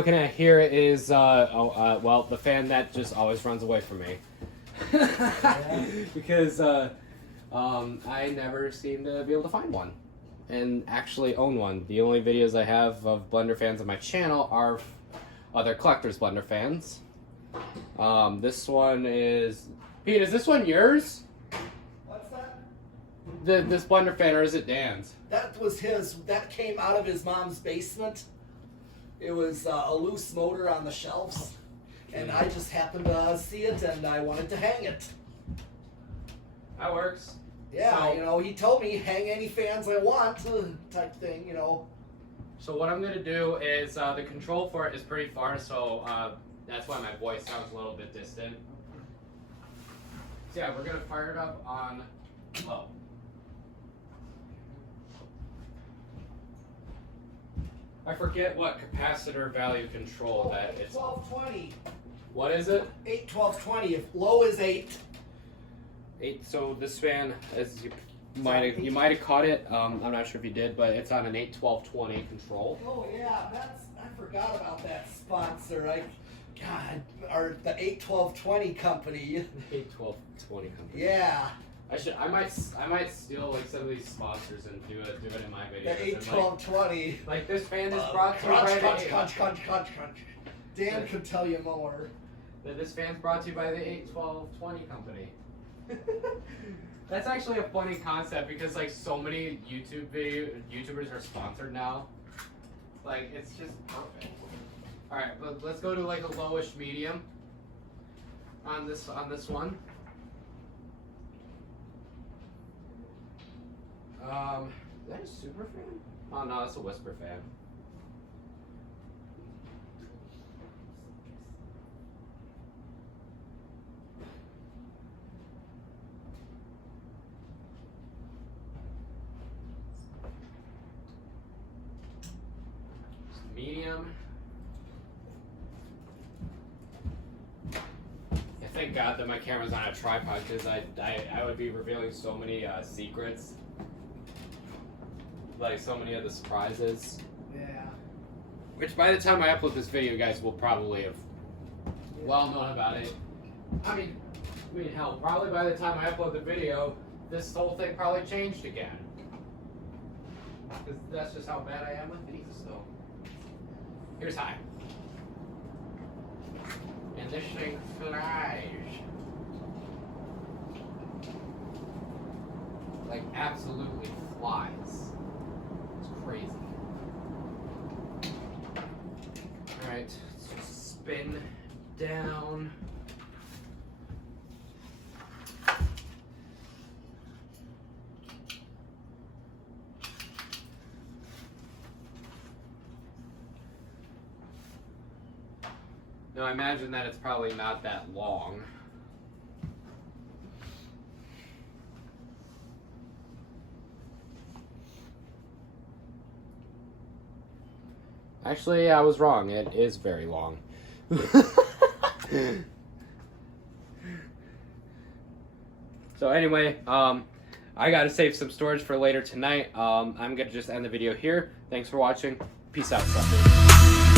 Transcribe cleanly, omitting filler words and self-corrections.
looking at here is, well, the fan that just always runs away from me. Because I never seem to be able to find one and actually own one. The only videos I have of blender fans on my channel are other collectors' blender fans. This one is... Pete, is this one yours? What's that? This blender fan, or is it Dan's? That was his. That came out of his mom's basement. It was a loose motor on the shelves. And I just happened to see it, and I wanted to hang it. That works. Yeah, So, you know, he told me hang any fans I want, type thing, you know. So what I'm gonna do is the control for it is pretty far, so that's why my voice sounds a little bit distant. So yeah, we're gonna fire it up on low. I forget what capacitor value control that is. 1220. What is it? 8, 12, 20. If low is 8. 8. So this fan, as you might have caught it. I'm not sure if you did, but it's on an 8, 12, 20 control. Oh yeah, I forgot about that sponsor. Or the 8, 12, 20 company. 8, 12, 20 company. Yeah. I might steal like some of these sponsors and do it in my videos. The 8, 12, 20. Like this fan is brought to you by crunch. Dan could tell you more. This fan's brought to you by the 8, 12, 20 company. That's actually a funny concept because like so many YouTubers are sponsored now. Like it's just perfect. All right, let's go to like a lowish medium on this one. Is that a super fan? Oh no, that's a whisper fan. Medium. Thank God that my camera's on a tripod because I would be revealing so many secrets. Like so many of the surprises. Yeah. Which by the time I upload this video, you guys will probably have well known about it. I mean hell, probably by the time I upload the video, this whole thing probably changed again. Because that's just how bad I am with these, so. Here's high. And this thing flies. Like absolutely flies. It's crazy. Alright, so spin down. Now I imagine that it's probably not that long. Actually, I was wrong. It is very long. So anyway, I gotta save some storage for later tonight. I'm gonna just end the video here. Thanks for watching. Peace out, suckers.